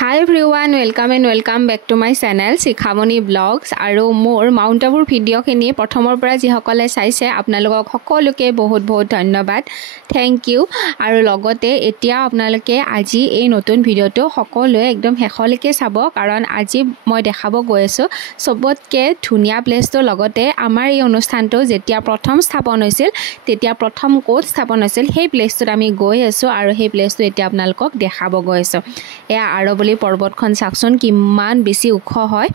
Hi everyone, welcome back to my channel Shikhamoni Vlogs আৰু মোৰ mount আবুৰ ভিডিঅ'খিনি প্ৰথমৰ পৰা যিসকলে চাইছে আপোনালোকক সকলোকে বহুত ধন্যবাদ থ্যাংক ইউ আৰু লগতে এতিয়া আপোনালোকে আজি এই নতুন ভিডিঅ'টো সকলোৱে একদম শেষলৈকে চাব কাৰণ আজি মই দেখাব গৈ আছো সবতকে ধুনীয়া প্লেচটো লগতে আমাৰ এই অনুষ্ঠানটো যেতিয়া প্ৰথম স্থাপন হৈছিল তেতিয়া প্ৰথম কোড স্থাপন হৈছিল সেই প্লেচটোত আমি গৈ আছো আৰু সেই প্লেচটো এতিয়া আপোনালোকক দেখাব গৈ আছো এয়া আৰু পৰ্বতখন চাকচোন কিমান বেছি উখ হয়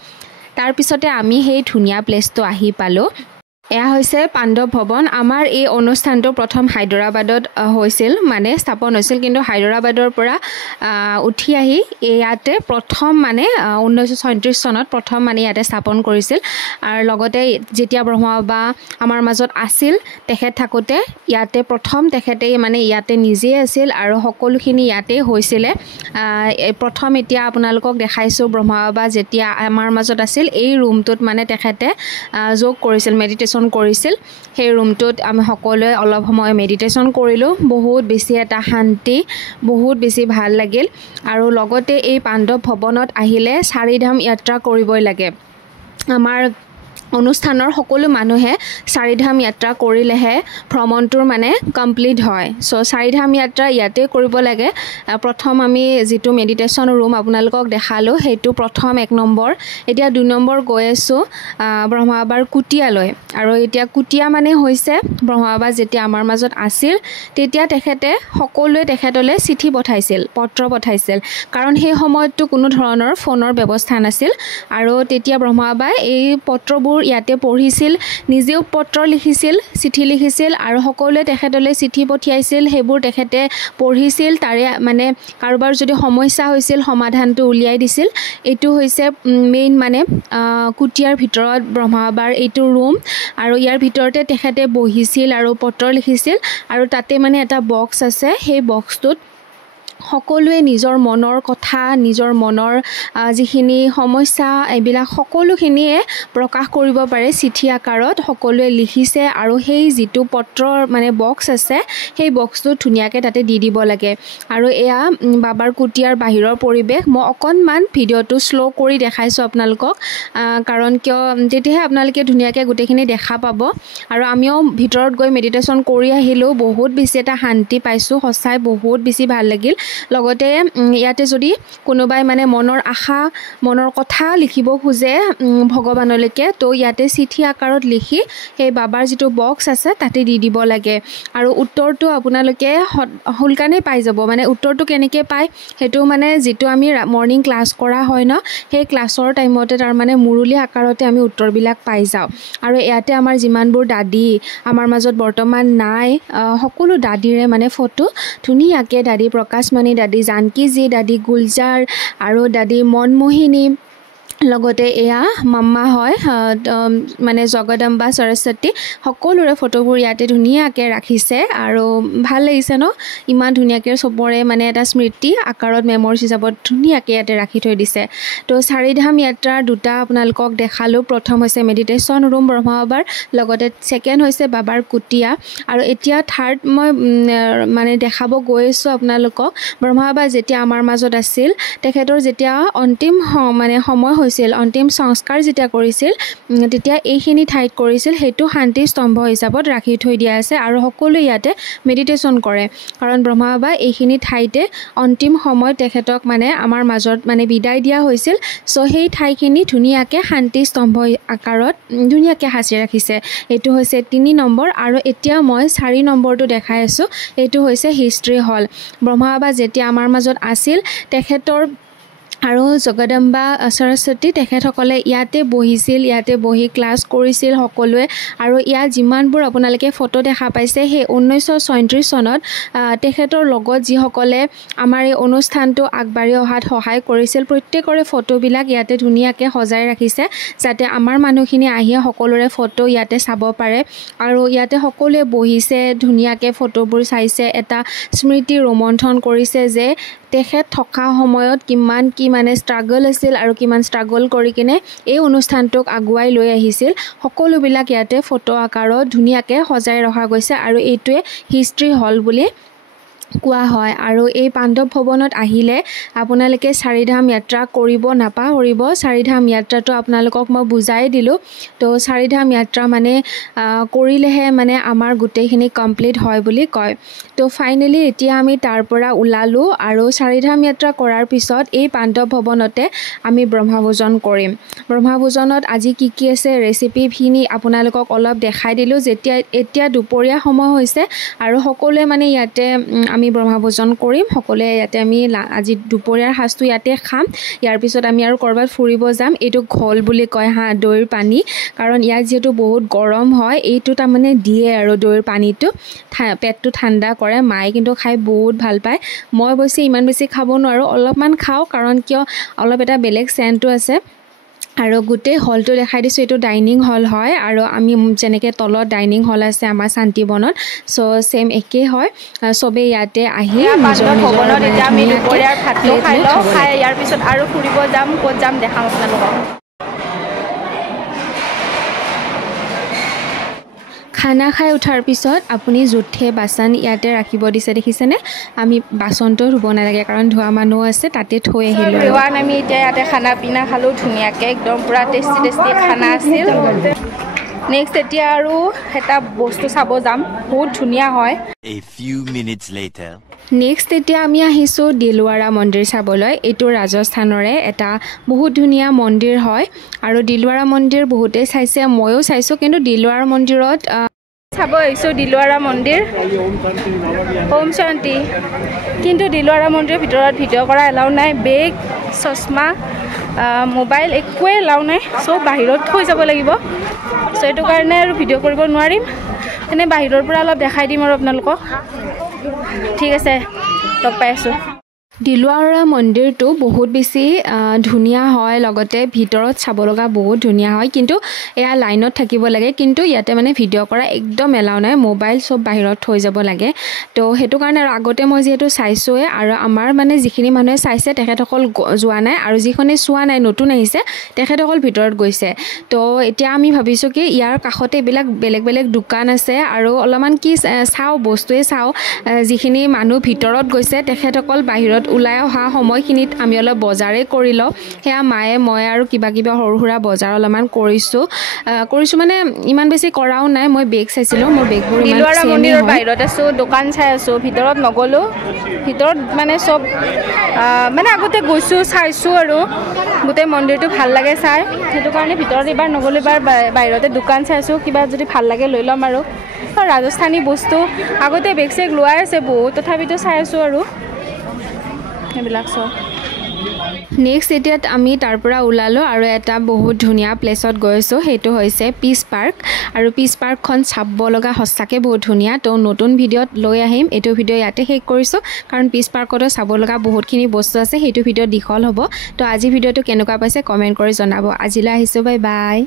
তাৰ পিছতে আমি সেই ধুনীয়া প্লেচটো আহি পালো এয়া হৈছে পাণ্ডৱ ভৱন আমাৰ এই অনুষ্ঠানটো প্ৰথম হায়দৰাবাদত হৈছিল মানে স্থাপন হৈছিল কিন্তু হায়দৰাবাদৰ পৰা উঠি আহি ইয়াতে প্ৰথম মানে 1936 চনত প্ৰথম মানে ইয়াতে স্থাপন কৰিছিল আৰু লগতে যেতিয়া ব্ৰহ্মবাবা আমাৰ মাজত আছিল তেখেত থাকোতে ইয়াতে প্ৰথম তেখেতে মানে ইয়াতে নিজে আছিল আৰু সকলোখিনি ইয়াতে হৈছিল প্ৰথম এতিয়া আপোনালোকক দেখাইছো ব্ৰহ্মবাবা যেতিয়া আমাৰ মাজত আছিল এই ৰুমটোত মানে তেখেতে যোগ কৰিছিল মেডিটেশ্যন কৰিছিল সেই ৰুমটোত আমি সকলোৱে অলপ সময় মেডিটেশ্যন কৰিলো বহুত বেছি এটা শান্তি বহুত বেছি ভাল লাগিল আৰু লগতে এই পাণ্ডৱ ভৱনত আহিলে চাৰিধাম যাত্ৰা কৰিবই লাগে আমাৰ অনুষ্ঠানৰ সকলো মানুহে চাৰিধাম যাত্ৰা কৰিলেহে ভ্ৰমণটোৰ মানে কমপ্লিট হয় সো চাৰিধাম যাত্ৰা ইয়াতে কৰিব লাগে প্ৰথম আমি যেটো মেডিটেশ্যন ৰুম আপোনালোকক দেখালো হেতু প্ৰথম 1 নম্বৰ এতিয়া 2 নম্বৰ গৈ আছো ব্ৰহ্মবাবাৰ কুটিয়ালৈ আৰু এতিয়া কুটিয়া মানে হৈছে ব্ৰহ্মবাবা যেতিয়া আমাৰ মাজত আছিল তেতিয়া তেখেতে সকলোৱে তেখেতলৈ চিঠি পঠাইছিল পত্ৰ পঠাইছিল কাৰণ সেই সময়তো কোনো ধৰণৰ ফোনৰ ব্যৱস্থা নাছিল আৰু তেতিয়া ব্ৰহ্মবাবাই এই পত্ৰবোৰ ইয়াতে পঢ়িছিল নিজেও পত্ৰ লিখিছিল চিঠি লিখিছিল আৰু সকলোৱে তেখেতলৈ চিঠি পঠিয়াইছিল হেবোৰ তেখেতে পঢ়িছিল তাৰে মানে কাৰোবাৰ যদি সমস্যা হৈছিল সমাধানটো উলিয়াই দিছিল এটো হৈছে মেইন মানে কুটিয়াৰ ভিতৰত ব্ৰহ্মবাবাৰ এইটো ৰুম আৰু ইয়াৰ ভিতৰতে তেখেতে বহিছিল আৰু পত্ৰ লিখিছিল আৰু তাতে মানে এটা বক্স আছে সেই বক্সটোত সকলোৱে নিজৰ মনৰ কথা নিজৰ মনৰ যিখিনি সমস্যা এবিলা সকলোখিনিয়ে প্ৰকাশ কৰিব পাৰে চিঠি আকাৰত সকলোৱে লিখিছে আৰু সেই যেটো পত্ৰৰ মানে বক্স আছে সেই বক্সটো ধুনিয়াকে তাতে দি দিব লাগে আৰু এয়া বাবাৰ কুটিয়াৰ বাহিৰৰ পৰিবেশ মই অকনমান ভিডিওটো স্লো কৰি দেখাইছো আপোনালোকক কাৰণ কিয় তেতিয়াহে আপোনালোকে ধুনিয়াকে গুটেখিনি দেখা পাব আৰু আমিও ভিতৰত গৈ মেডিটেশ্যন কৰি আহিলো বহুত বেছি এটা শান্তি পাইছো সঁচাই বহুত বেছি ভাল লাগিল লগতে ইয়াতে যদি কোনোবাই মানে মনৰ আশা মনৰ কথা লিখিব খুজে ভগৱানলৈকে তো ইয়াতে চিঠি আকাৰত লিখি সেই বাবাৰ যেটো বক্স আছে তাতে দি দিব লাগে আৰু উত্তৰটো আপোনালোকে হুলকানে পাই যাব মানে উত্তৰটো কেনেকৈ পায় হেতু মানে যেটো আমি মৰ্নিং ক্লাছ কৰা হয় ন সেই ক্লাছৰ টাইমতে তাৰ মানে মুৰুলি আকাৰতে আমি উত্তৰবিলাক পাই যাও আৰু ইয়াতে আমাৰ যিমানবোৰ দাদী আমাৰ মাজত বৰ্তমান নাই সকলো দাদীৰে মানে ফটো ধুনিয়াকে দাদী প্ৰকাশমণি দাদী জানকী জি দাদী গুলজাৰ আৰু দাদী মনমোহিনী লগতে এয়া মাম্মা হয় মানে জগদম্বা সৰস্বতী সকলোৰে ফটোবোৰ ইয়াতে ধুনিয়াকে ৰাখিছে আৰু ভাল লাগিছে ন ইমান ধুনিয়াকে সবৰে মানে এটা স্মৃতি আকাৰত মেমৰিজ হিচাপত ধুনিয়াকে ইয়াতে ৰাখি থৈ দিছে তো চাৰিধাম যাত্ৰা দুটা আপোনালোকক দেখালো প্ৰথম হৈছে মেডিটেশ্যন ৰুম ব্ৰহ্মবাবাৰ লগতে সেকেন্ড হৈছে বাবাৰ কুটিয়া আৰু এতিয়া থাৰ্ড মই মানে দেখাব গৈ আছো আপোনালোকক ব্ৰহ্মবাবা যেতিয়া আমাৰ মাজত আছিল তেখেতৰ যেতিয়া অন্তিম মানে সময় অন্তিম সংস্কাৰ যেতিয়া কৰিছিল তেতিয়া এইখিনি ঠাইত কৰিছিল হেতু শান্তি স্তম্ভ হিচাপত ৰাখি থৈ দিয়া আছে আৰু সকলো ইয়াতে মেডিটেশ্যন কৰে কাৰণ ব্ৰহ্মবাবা এইখিনি ঠাইতে অন্তিম সময় তেখেতক মানে আমাৰ মাজত মানে বিদায় দিয়া হৈছিল সো সেই ঠাইখিনি ধুনিয়াকে শান্তি স্তম্ভ আকাৰত ধুনিয়াকে হাসি ৰাখিছে এটো হৈছে 3 নম্বৰ আৰু এতিয়া মই 4 নম্বৰটো দেখাই আছো এটো হৈছে হিষ্ট্ৰী হল ব্ৰহ্মবাবা যেতিয়া আমাৰ মাজত আছিল তেখেতৰ আৰু জগদম্বা সৰস্বতী তেখেতসকলে ইয়াতে বহিছিল ইয়াতে বহি ক্লাছ কৰিছিল সকলোৱে আৰু ইয়াত যিমানবোৰ আপোনালোকে ফটো দেখা পাইছে সেই 1936 চনত তেখেতৰ লগত যিসকলে আমাৰ এই অনুষ্ঠানটো আগবাঢ়ি অহাত সহায় কৰিছিল প্ৰত্যেকৰে ফটোবিলাক ইয়াতে ধুনিয়াকে সজাই ৰাখিছে যাতে আমাৰ মানুহখিনি আহি সকলোৰে ফটো ইয়াতে চাব পাৰে আৰু ইয়াতে সকলোৱে বহিছে ধুনিয়াকে ফটোবোৰ চাইছে এটা স্মৃতি ৰোমন্থন কৰিছে যে তেখেত থকা সময়ত কিমান কি মানে ষ্ট্ৰাগল আছিল আৰু কিমান ষ্ট্ৰাগল কৰি কিনে এই অনুষ্ঠানটোক আগুৱাই লৈ আহিছিল সকলোবিলাক ইয়াতে ফটো আকাৰত ধুনিয়াকে সজাই ৰখা গৈছে আৰু এইটোৱে হিষ্ট্ৰী হল বুলি কোৱা হয় আৰু এই পাণ্ডৱ ভৱনত আহিলে আপোনালোকে চাৰিধাম যাত্ৰা কৰিব নাপাহৰিব চাৰিধাম যাত্ৰাটো আপোনালোকক মই বুজাই দিলোঁ তো চাৰিধাম যাত্ৰা মানে কৰিলেহে মানে আমাৰ গোটেইখিনি কমপ্লিট হয় বুলি কয় তো ফাইনেলি এতিয়া আমি তাৰ পৰা ওলালোঁ আৰু চাৰিধাম যাত্ৰা কৰাৰ পিছত এই পাণ্ডৱ ভৱনতে আমি ব্ৰহ্মভোজন কৰিম ব্ৰহ্মভোজনত আজি কি কি আছে ৰেচিপিখিনি আপোনালোকক অলপ দেখাই দিলোঁ যেতিয়া এতিয়া দুপৰীয়া সময় হৈছে আৰু সকলোৱে মানে ইয়াতে আমি ব্ৰহ্মভোজন কৰিম সকলোৱে ইয়াতে আমি আজি দুপৰীয়াৰ সাজটো ইয়াতে খাম ইয়াৰ পিছত আমি আৰু কৰবাত ফুৰিব যাম এইটো ঘোল বুলি কয় হা দৈৰ পানী কাৰণ ইয়াত যেটো বহুত গৰম হয় এইটো তাৰমানে দিয়ে আৰু দৈৰ পানীটো পেটটো ঠাণ্ডা কৰে মায়ে কিন্তু খাই বহুত ভাল পায় মই অৱশ্যে ইমান বেছি খাব নোৱাৰো অলপমান খাওঁ কাৰণ কিয় অলপ এটা বেলেগ সেন্টটো আছে আৰু গোটেই হলটো দেখাই দিছো এটো ডাইনিং হল হয় আৰু আমি যেনেকে তলত ডাইনিং হল আছে আমাৰ শান্তিবনত সো সেম একে হয় সবে ইয়াতে আহি নিজৰ ভৱনত এতিয়া আমি দুপৰীয়াৰ ভাতটো খাই লওঁ খাই ইয়াৰ পিছত আৰু ফুৰিব যাম ক'ত যাম দেখাম আপোনালোকক খানা খাই উঠাৰ পিছত আপুনি জুঠে বাসন ইয়াতে ৰাখিব দিছে দেখিছেনে আমি বাসনটো ধুব নালাগে কাৰণ ধোৱা মানুহ আছে তাতে থৈ আহিলো এভৰিৱান আমি এতিয়া ইয়াতে খানা পিনা খালো ধুনীয়াকৈ একদম পুৰা টেষ্টি খানা আছিল নেক্সট এতিয়া আৰু এটা বস্তু চাব যাম বহুত ধুনীয়া হয় A few minutes later next এতিয়া আমি আহিছো দিলৱাৰা মন্দিৰ চাবলৈ এইটো ৰাজস্থানৰে এটা বহুত ধুনীয়া মন্দিৰ হয় আৰু দিলৱাৰা মন্দিৰ বহুতে চাইছে ময়ো চাইছো কিন্তু দিলৱাৰা মন্দিৰত চাব আহিছো দিলৱাৰা মন্দিৰ ওম শান্তি কিন্তু দিলৱাৰা মন্দিৰৰ ভিতৰত ভিডিঅ' কৰা এলাউ নাই বেগ চশমা মোবাইল একোৱে এলাউ নাই সব বাহিৰত থৈ যাব লাগিব সো এইটো কাৰণে আৰু ভিডিঅ' কৰিব নোৱাৰিম এনে বাহিৰৰ পৰা অলপ দেখাই দিম আৰু আপোনালোকক ঠিক আছে লগ পাই আছো দিলৱাৰা মন্দিৰটো বহুত বেছি ধুনীয়া হয় লগতে ভিতৰত চাব লগা বহুত ধুনীয়া হয় কিন্তু এয়া লাইনত থাকিব লাগে কিন্তু ইয়াতে মানে ভিডিঅ' কৰা একদম এলাউ নাই মোবাইল সব বাহিৰত থৈ যাব লাগে তো হেতু কাৰণে আৰু আগতে মই যেহেতু চাইছোৱে আৰু আমাৰ মানে যিখিনি মানুহে চাইছে তেখেতসকল যোৱা নাই আৰু যিখনে চোৱা নাই নতুন আহিছে তেখেতসকল ভিতৰত গৈছে তো এতিয়া আমি ভাবিছো কি ইয়াৰ কাষতে এইবিলাক বেলেগ দোকান আছে আৰু অলপমান কি চাও বস্তুৱে চাও যিখিনি মানুহ ভিতৰত গৈছে তেখেতসকল বাহিৰত ওলাই অহা সময়খিনিত আমি অলপ বজাৰে কৰি লওঁ হেয়া মায়ে মই আৰু কিবা সৰু সুৰা বজাৰ অলপমান কৰিছো মানে ইমান বেছি কৰাও নাই মই বেগ চাইছিলো মোৰ বেগবোৰ ইমান দিলৱাৰা মন্দিৰৰ বাহিৰত আছো দোকান চাই আছো ভিতৰত নগলো ভিতৰত মানে সব মানে আগতে গৈছো চাইছো আৰু গোটেই মন্দিৰটো ভাল লাগে চাই হেতু কাৰণে ভিতৰত এবাৰ নগলো এবাৰ বাহিৰতে দোকান চাইছো কিবা যদি ভাল লাগে লৈ লম আৰু ৰাজস্থানী বস্তু আগতে বেগ চেগ লোৱাই আছে বহুত তথাপিতো চাই আছো আৰু এইবিলাক সব নেক্সট এতিয়া আমি তাৰ পৰা ওলালো আৰু এটা বহুত ধুনীয়া প্লেছত গৈছো হেতু হৈছে পিচ পাৰ্ক আৰু পিচ পাৰ্কখন চাব লগা সঁচাকে বহুত ধুনীয়া তো নতুন ভিডিঅ'ত লৈ আহিম এইটো ভিডিঅ' ইয়াতে শেষ কৰিছো কাৰণ পিচ পাৰ্কতো চাব লগা বহুতখিনি বস্তু আছে হেতু ভিডিঅ' দীঘল হ'ব তো আজি ভিডিঅ'টো কেনেকুৱা পাইছে কমেন্ট কৰি জনাব আজিলৈ আহিছো বাই বাই